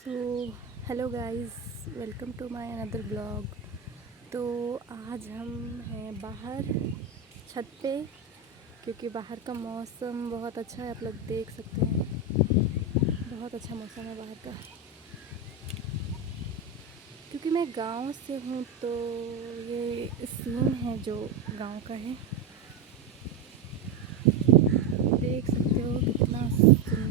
So hello guys, welcome to my another blog. तो आज हम हैं बाहर छत पे, क्योंकि बाहर का मौसम बहुत अच्छा है। आप लोग देख सकते हैं, बहुत अच्छा मौसम है बाहर का। क्योंकि मैं गांव से हूँ तो ये सीन है जो गांव का है। देख सकते हो कितना सुंदर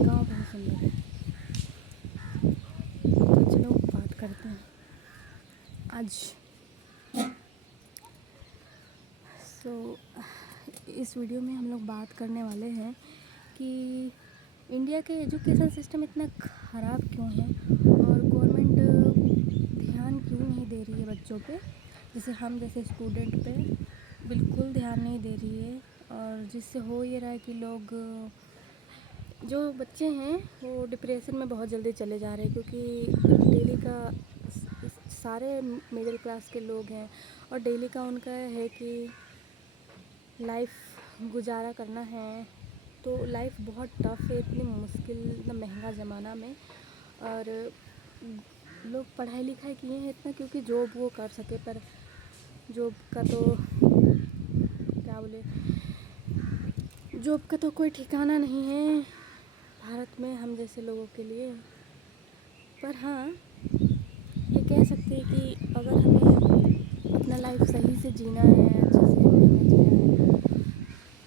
गांव, बहुत सुंदर है। तो चलो बात करते हैं आज। इस वीडियो में हम लोग बात करने वाले हैं कि इंडिया के एजुकेशन सिस्टम इतना ख़राब क्यों है और गवर्नमेंट ध्यान क्यों नहीं दे रही है बच्चों पे। जैसे हम जैसे स्टूडेंट पे बिल्कुल ध्यान नहीं दे रही है, और जिससे हो ये रहा है कि लोग जो बच्चे हैं वो डिप्रेशन में बहुत जल्दी चले जा रहे हैं, क्योंकि डेली का सारे मिडिल क्लास के लोग हैं और डेली का उनका है कि लाइफ गुजारा करना है। तो लाइफ बहुत टफ़ है, इतनी मुश्किल, इतना महंगा ज़माना में। और लोग पढ़ाई लिखाई किए हैं इतना क्योंकि जॉब वो कर सके, पर जॉब का तो क्या बोले, जॉब का तो कोई ठिकाना नहीं है भारत में हम जैसे लोगों के लिए। पर हाँ, ये कह सकते हैं कि अगर हमें अपना लाइफ सही से जीना है, अच्छे से हमें जीना है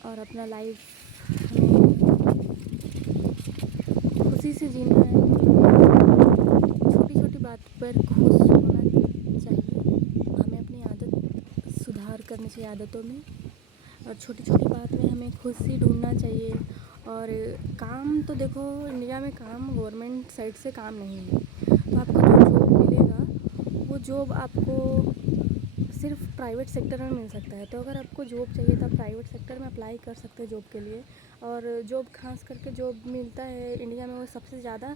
और अपना लाइफ हमें खुशी से जीना है, तो छोटी छोटी बात पर खुश होना चाहिए। हमें अपनी आदत सुधार करनी चाहिए आदतों में, और छोटी छोटी बात में हमें खुशी ढूंढना चाहिए। और काम तो देखो, इंडिया में काम गवर्नमेंट साइड से काम नहीं है, तो आपको जो जॉब मिलेगा वो जॉब आपको सिर्फ प्राइवेट सेक्टर में मिल सकता है। तो अगर आपको जॉब चाहिए तो आप प्राइवेट सेक्टर में अप्लाई कर सकते हैं जॉब के लिए। और जॉब खास करके जॉब मिलता है इंडिया में वो सबसे ज़्यादा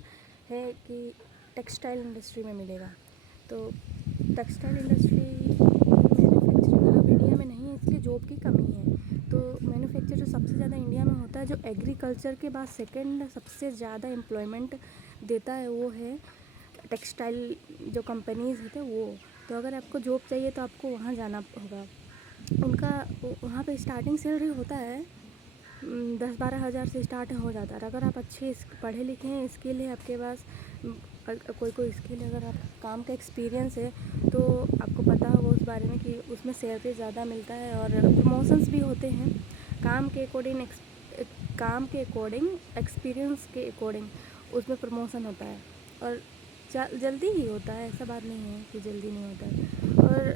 है कि टेक्सटाइल इंडस्ट्री में मिलेगा। तो टेक्सटाइल इंडस्ट्री मैन्युफैक्चरिंग अब इंडिया में नहीं है, इसलिए जॉब की कमी है। तो मैन्युफैक्चर जो सबसे ज़्यादा इंडिया में होता है, जो एग्रीकल्चर के बाद सेकंड सबसे ज़्यादा एम्प्लॉयमेंट देता है, वो है टेक्सटाइल जो कंपनीज़ होते हैं वो। तो अगर आपको जॉब चाहिए तो आपको वहाँ जाना होगा। उनका वहाँ पे स्टार्टिंग सैलरी होता है 10-12 हज़ार से स्टार्ट हो जाता है। अगर आप अच्छे पढ़े लिखे हैं, स्किल है आपके पास, कोई स्किल है, अगर आप काम का एक्सपीरियंस है, तो आपको पता होगा उस बारे में कि उसमें सैलरी ज़्यादा मिलता है और प्रमोशंस भी होते हैं काम के अकॉर्डिंग, एक्सपीरियंस के अकॉर्डिंग उसमें प्रमोशन होता है। और जल्दी ही होता है, ऐसा बात नहीं है कि जल्दी नहीं होता है। और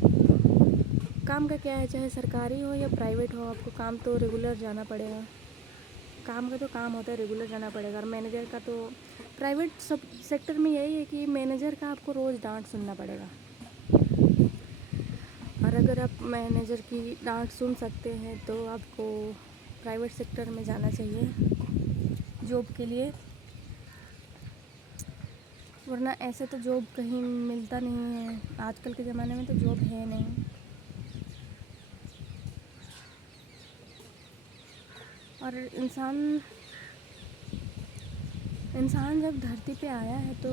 काम का क्या है, चाहे सरकारी हो या प्राइवेट हो, आपको काम तो रेगुलर जाना पड़ेगा। काम का तो काम होता है, रेगुलर जाना पड़ेगा। और मैनेजर का तो प्राइवेट सब सेक्टर में यही है कि मैनेजर का आपको रोज़ डांट सुनना पड़ेगा। और अगर आप मैनेजर की डांट सुन सकते हैं तो आपको प्राइवेट सेक्टर में जाना चाहिए जॉब के लिए, वरना ऐसे तो जॉब कहीं मिलता नहीं है। आजकल के ज़माने में तो जॉब है नहीं। और इंसान जब धरती पे आया है तो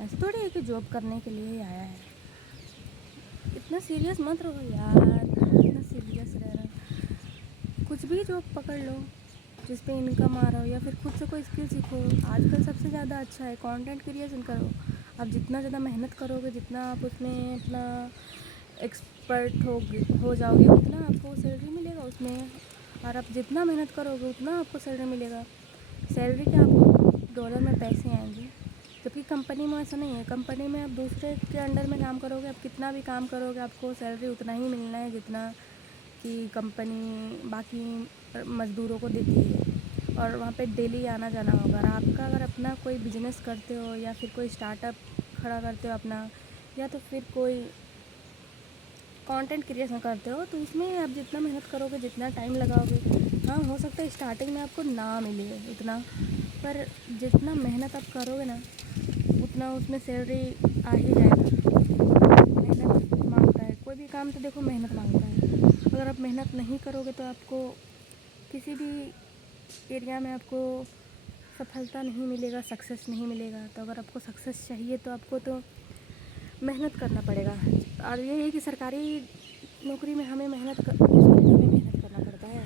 ऐसे थोड़ी है कि जॉब करने के लिए ही आया है। इतना सीरियस मत रहो यार, इतना सीरियस रहना। कुछ भी जॉब पकड़ लो जिस पे इनकम आ रहा हो, या फिर खुद से कोई स्किल सीखो। आजकल सबसे ज़्यादा अच्छा है कंटेंट क्रिएशन करो। आप जितना ज़्यादा मेहनत करोगे, जितना आप उसमें अपना एक्सपर्ट हो जाओगे, उतना आपको सैलरी मिलेगा उसमें। और आप जितना मेहनत करोगे उतना आपको सैलरी मिलेगा। सैलरी क्या, आपको डॉलर में पैसे आएंगे। जबकि कंपनी में ऐसा नहीं है। कंपनी में आप दूसरे के अंडर में काम करोगे, आप कितना भी काम करोगे आपको सैलरी उतना ही मिलना है जितना कि कंपनी बाकी मज़दूरों को देती है। और वहाँ पे डेली आना जाना होगा। और आपका अगर अपना कोई बिजनेस करते हो या फिर कोई स्टार्टअप खड़ा करते हो अपना, या तो फिर कोई कंटेंट क्रिएशन करते हो, तो उसमें आप जितना मेहनत करोगे, जितना टाइम लगाओगे, हाँ हो सकता है स्टार्टिंग में आपको ना मिले उतना, पर जितना मेहनत आप करोगे ना उतना उसमें सैलरी आ ही जाएगा। मेहनत मांगता है कोई भी काम, तो देखो मेहनत मांगता है। अगर आप मेहनत नहीं करोगे तो आपको किसी भी एरिया में आपको सफलता नहीं मिलेगा, सक्सेस नहीं मिलेगा। तो अगर आपको सक्सेस चाहिए तो आपको तो मेहनत करना पड़ेगा। और ये है कि सरकारी नौकरी में हमें मेहनत करना पड़ता है।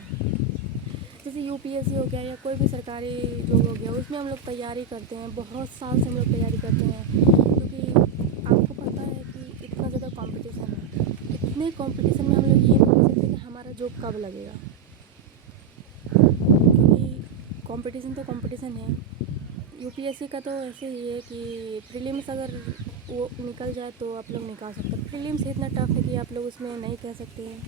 जैसे यूपीएससी हो गया या कोई भी सरकारी जॉब हो गया, उसमें हम लोग तैयारी करते हैं, बहुत साल से हम लोग तैयारी करते हैं, क्योंकि आपको पता है कि इतना ज़्यादा कंपटीशन है। इतने कंपटीशन में हम लोग ये नहीं बोल सकते कि हमारा जॉब कब लगेगा, क्योंकि कंपटीशन तो कंपटीशन है। यूपीएससी का तो ऐसे ही है कि प्रीलिम्स अगर वो निकल जाए तो आप लोग निकाल सकते हैं। प्रीलिम्स इतना टफ है कि आप लोग उसमें नहीं कह सकते हैं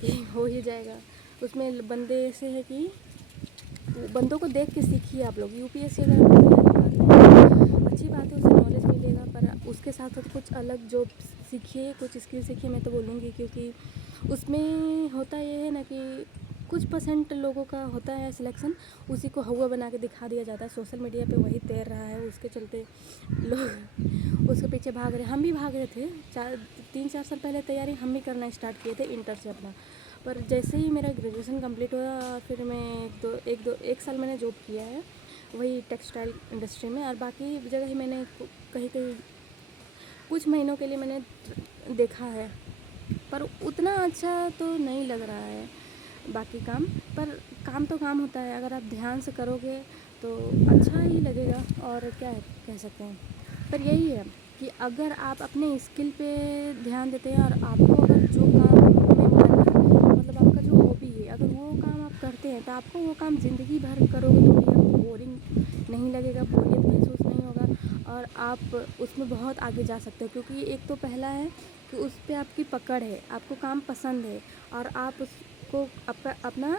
कि हो ही जाएगा। उसमें बंदे ऐसे हैं कि बंदों को देख के सीखिए आप लोग। यूपीएससी अगर आप तैयारी करते हैं अच्छी बात है, उससे नॉलेज मिलेगा, पर उसके साथ साथ कुछ अलग जॉब सीखिए, कुछ स्किल सीखिए, मैं तो बोलूँगी। क्योंकि उसमें होता ये है ना कि कुछ % लोगों का होता है सिलेक्शन, उसी को हवा बना के दिखा दिया जाता है। सोशल मीडिया पे वही तैर रहा है, उसके चलते लोग उसके पीछे भाग रहे हैं। हम भी भाग रहे थे 3-4 साल पहले तैयारी हम भी करना स्टार्ट किए थे इंटर से अपना। पर जैसे ही मेरा ग्रेजुएशन कंप्लीट हुआ, फिर मैं एक साल मैंने जॉब किया है वही टेक्सटाइल इंडस्ट्री में, और बाकी जगह ही मैंने कहीं कहीं कुछ महीनों के लिए मैंने देखा है, पर उतना अच्छा तो नहीं लग रहा है बाकी काम। पर काम तो काम होता है, अगर आप ध्यान से करोगे तो अच्छा ही लगेगा। और क्या कह सकते हैं, पर यही है कि अगर आप अपने स्किल पे ध्यान देते हैं और आपको अगर जो काम में मन है, मतलब आपका जो हॉबी है, अगर वो काम आप करते हैं तो आपको वो काम ज़िंदगी भर करोगे तो भी आपको बोरिंग नहीं लगेगा, बोरियत महसूस नहीं होगा, और आप उसमें बहुत आगे जा सकते हो। क्योंकि एक तो पहला है कि उस पर आपकी पकड़ है, आपको काम पसंद है, और आप उसको अपना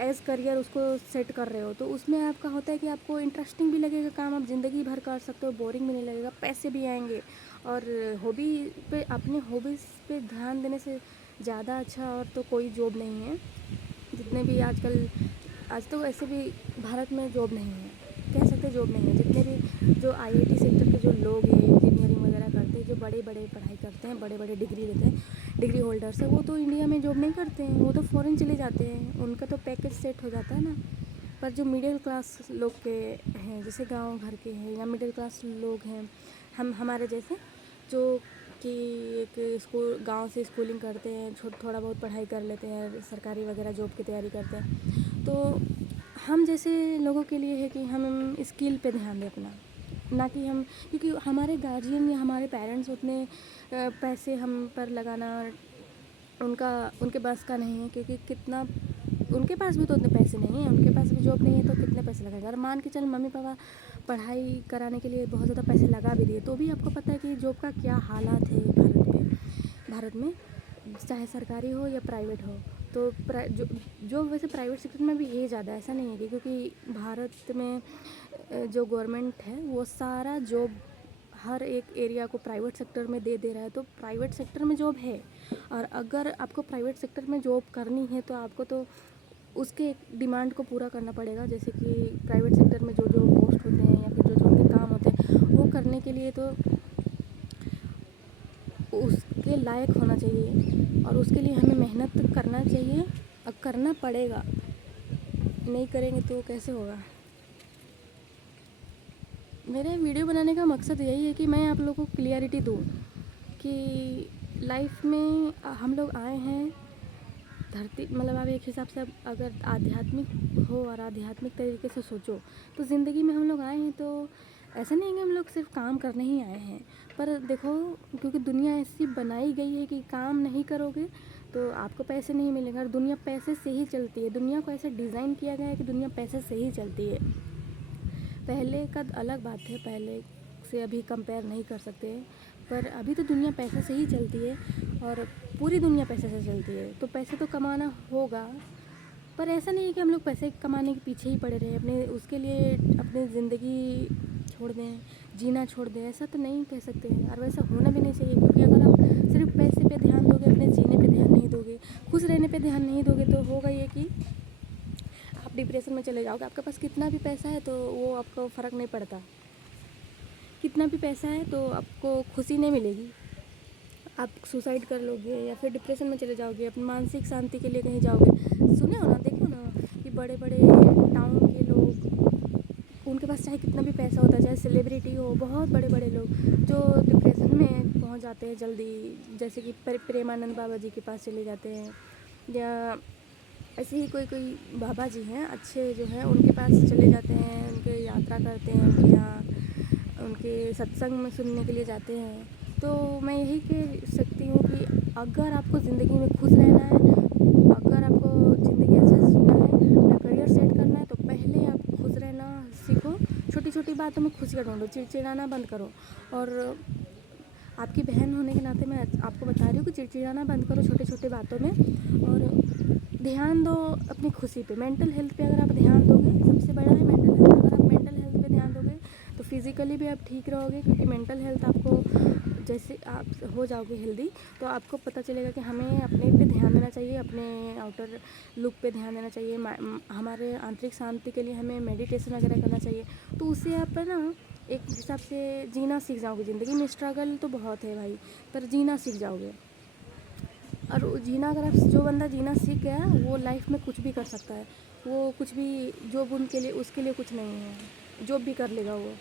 एज़ करियर उसको सेट कर रहे हो, तो उसमें आपका होता है कि आपको इंटरेस्टिंग भी लगेगा काम, आप ज़िंदगी भर कर सकते हो, बोरिंग भी नहीं लगेगा, पैसे भी आएंगे। और हॉबी पे, अपने हॉबीज़ पे ध्यान देने से ज़्यादा अच्छा और तो कोई जॉब नहीं है। जितने भी आज तो वैसे भी भारत में जॉब नहीं है, कह सकते जॉब नहीं है। जितने भी जो आईआईटी सेक्टर के जो लोग हैं, इंजीनियरिंग वगैरह करते हैं, जो बड़े बड़े पढ़ाई करते हैं, बड़े बड़े डिग्री लेते हैं, डिग्री होल्डर्स है, वो तो इंडिया में जॉब नहीं करते हैं, वो तो फ़ॉरेन चले जाते हैं, उनका तो पैकेज सेट हो जाता है ना। पर जो मिडिल क्लास लोग के हैं, जैसे गांव घर के हैं या मिडिल क्लास लोग हैं, हमारे जैसे, जो कि एक स्कूल गांव से स्कूलिंग करते हैं, थोड़ा बहुत पढ़ाई कर लेते हैं, सरकारी वगैरह जॉब की तैयारी करते हैं, तो हम जैसे लोगों के लिए है कि हम स्किल पे ध्यान दें अपना, ना कि हम, क्योंकि हमारे गार्जियन या हमारे पेरेंट्स उतने पैसे हम पर लगाना उनके पास का नहीं है। क्योंकि कितना उनके पास भी तो उतने पैसे नहीं हैं, उनके पास भी जॉब नहीं है, तो कितने पैसे लगेगा। अगर मान के चल मम्मी पापा पढ़ाई कराने के लिए बहुत ज़्यादा पैसे लगा भी दिए, तो भी आपको पता है कि जॉब का क्या हालात है भारत में, चाहे सरकारी हो या प्राइवेट हो। तो जो वैसे प्राइवेट सेक्टर में भी है ज़्यादा, ऐसा नहीं है कि, क्योंकि भारत में जो गवर्नमेंट है वो सारा जॉब हर एक एरिया को प्राइवेट सेक्टर में दे रहा है, तो प्राइवेट सेक्टर में जॉब है। और अगर आपको प्राइवेट सेक्टर में जॉब करनी है तो आपको तो उसके डिमांड को पूरा करना पड़ेगा। जैसे कि प्राइवेट सेक्टर में जो जो पोस्ट होते हैं या फिर जो उनके काम होते हैं, वो करने के लिए तो उसके लायक होना चाहिए, और उसके लिए हमें मेहनत करना चाहिए और करना पड़ेगा। नहीं करेंगे तो कैसे होगा। मेरे वीडियो बनाने का मकसद यही है कि मैं आप लोगों को क्लियरिटी दूँ कि लाइफ में हम लोग आए हैं धरती, मतलब आप एक हिसाब से अगर आध्यात्मिक हो और आध्यात्मिक तरीके से सोचो, तो ज़िंदगी में हम लोग आए हैं, तो ऐसा नहीं है कि हम लोग सिर्फ काम करने ही आए हैं। पर देखो, क्योंकि दुनिया ऐसी बनाई गई है कि काम नहीं करोगे तो आपको पैसे नहीं मिलेंगे, और दुनिया पैसे से ही चलती है। दुनिया को ऐसे डिज़ाइन किया गया है कि दुनिया पैसे से ही चलती है। पहले का अलग बात है, पहले से अभी कंपेयर नहीं कर सकते, पर अभी तो दुनिया पैसे से ही चलती है, और पूरी दुनिया पैसे से चलती है। तो पैसे तो कमाना होगा, पर ऐसा नहीं है कि हम लोग पैसे कमाने के पीछे ही पड़े रहे, अपने उसके लिए अपनी ज़िंदगी छोड़ दें, जीना छोड़ दें, ऐसा तो नहीं कह सकते हैं। और वैसा होना भी नहीं चाहिए, क्योंकि अगर आप सिर्फ पैसे पे ध्यान दोगे, अपने जीने पे ध्यान नहीं दोगे, खुश रहने पे ध्यान नहीं दोगे, तो होगा ये कि आप डिप्रेशन में चले जाओगे। आपके पास कितना भी पैसा है तो वो आपको फ़र्क नहीं पड़ता, कितना भी पैसा है तो आपको खुशी नहीं मिलेगी, आप सुसाइड कर लोगे या फिर डिप्रेशन में चले जाओगे, अपनी मानसिक शांति के लिए कहीं जाओगे। सुने हो ना, देखो ना कि बड़े बड़े टाउन के लोग पास चाहे कितना भी पैसा होता है, चाहे सेलिब्रिटी हो, बहुत बड़े बड़े लोग जो डिप्रेशन में पहुंच जाते हैं जल्दी, जैसे कि प्रेमानंद बाबा जी के पास चले जाते हैं, या ऐसे ही कोई कोई बाबा जी हैं अच्छे जो हैं, उनके पास चले जाते हैं, उनके यात्रा करते हैं, उनके यहाँ उनके सत्संग में सुनने के लिए जाते हैं। तो मैं यही कह सकती हूँ कि अगर आपको ज़िंदगी में खुश रहना है, अगर आपको ज़िंदगी अच्छे से जीना है, अपना करियर सेट करना है, तो पहले आप खुश रहना सीखो। छोटी छोटी बातों में खुशियाँ ढूंढो, चिड़चिड़ाना बंद करो। और आपकी बहन होने के नाते मैं आपको बता रही हूँ कि चिड़चिड़ाना बंद करो छोटे छोटे बातों में, और ध्यान दो अपनी खुशी पे। मेंटल हेल्थ पे अगर आप ध्यान दोगे, सबसे बड़ा है मेंटल हेल्थ। अगर आप मेंटल हेल्थ पे ध्यान दोगे तो फिज़िकली भी आप ठीक रहोगे, क्योंकि मेंटल हेल्थ आपको जैसे आप हो जाओगे हेल्दी, तो आपको पता चलेगा कि हमें अपने पे ध्यान देना चाहिए, अपने आउटर लुक पे ध्यान देना चाहिए, हमारे आंतरिक शांति के लिए हमें मेडिटेशन वगैरह करना चाहिए। तो उससे आप ना एक हिसाब से जीना सीख जाओगे। ज़िंदगी में स्ट्रगल तो बहुत है भाई, पर जीना सीख जाओगे। और जीना, अगर आप जो बंदा जीना सीख गया वो लाइफ में कुछ भी कर सकता है। वो कुछ भी जॉब उनके लिए, उसके लिए कुछ नहीं है, जॉब भी कर लेगा वो।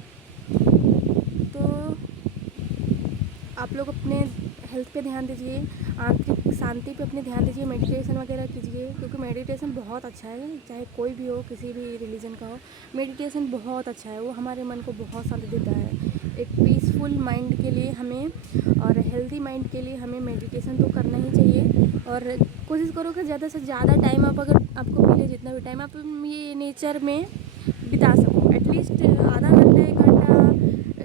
तो आप लोग अपने हेल्थ पे ध्यान दीजिए, आंतरिक शांति पे अपने ध्यान दीजिए, मेडिटेशन वगैरह कीजिए, क्योंकि मेडिटेशन बहुत अच्छा है। चाहे कोई भी हो, किसी भी रिलीजन का हो, मेडिटेशन बहुत अच्छा है। वो हमारे मन को बहुत शांति देता है। एक पीसफुल माइंड के लिए हमें, और हेल्दी माइंड के लिए हमें मेडिटेशन तो करना ही चाहिए। और कोशिश करो कि ज़्यादा से ज़्यादा टाइम आप, अगर आपको मिले जितना भी टाइम, आप ये नेचर में बिता सको। एटलीस्ट आधा घंटा 1 घंटा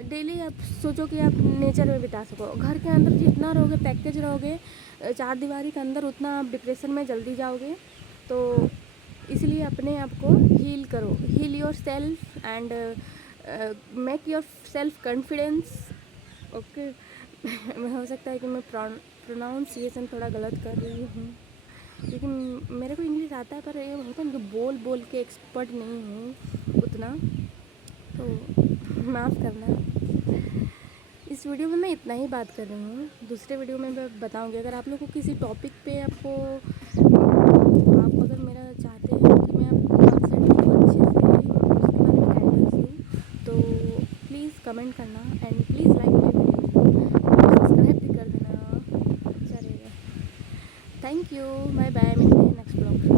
डेली आप सोचो कि आप नेचर में बिता सको। घर के अंदर जितना रहोगे, पैकेज रहोगे 4 दीवारी के अंदर, उतना आप डिप्रेशन में जल्दी जाओगे। तो इसलिए अपने आप को हील करो, heal yourself and make yourself confidence. Okay. हो सकता है कि मैं प्रोनाउंसिएशन थोड़ा गलत कर रही हूँ, लेकिन मेरे को इंग्लिश आता है, पर ये होता है कि बोल बोल के एक्सपर्ट नहीं हूँ उतना, तो माफ़ करना। इस वीडियो में मैं इतना ही बात कर रही हूँ, दूसरे वीडियो में मैं बताऊँगी। अगर आप लोग को किसी टॉपिक पे आप अगर मेरा चाहते हैं कि मैं आपको कॉन्सेप्ट अच्छे से उसके बारे में गाइडेंस दूँ, तो प्लीज़ कमेंट करना and please like my video, subscribe भी कर देना, अच्छा रहेगा। थैंक यू, बाय बाय, मिलते हैं नेक्स्ट ब्लॉग।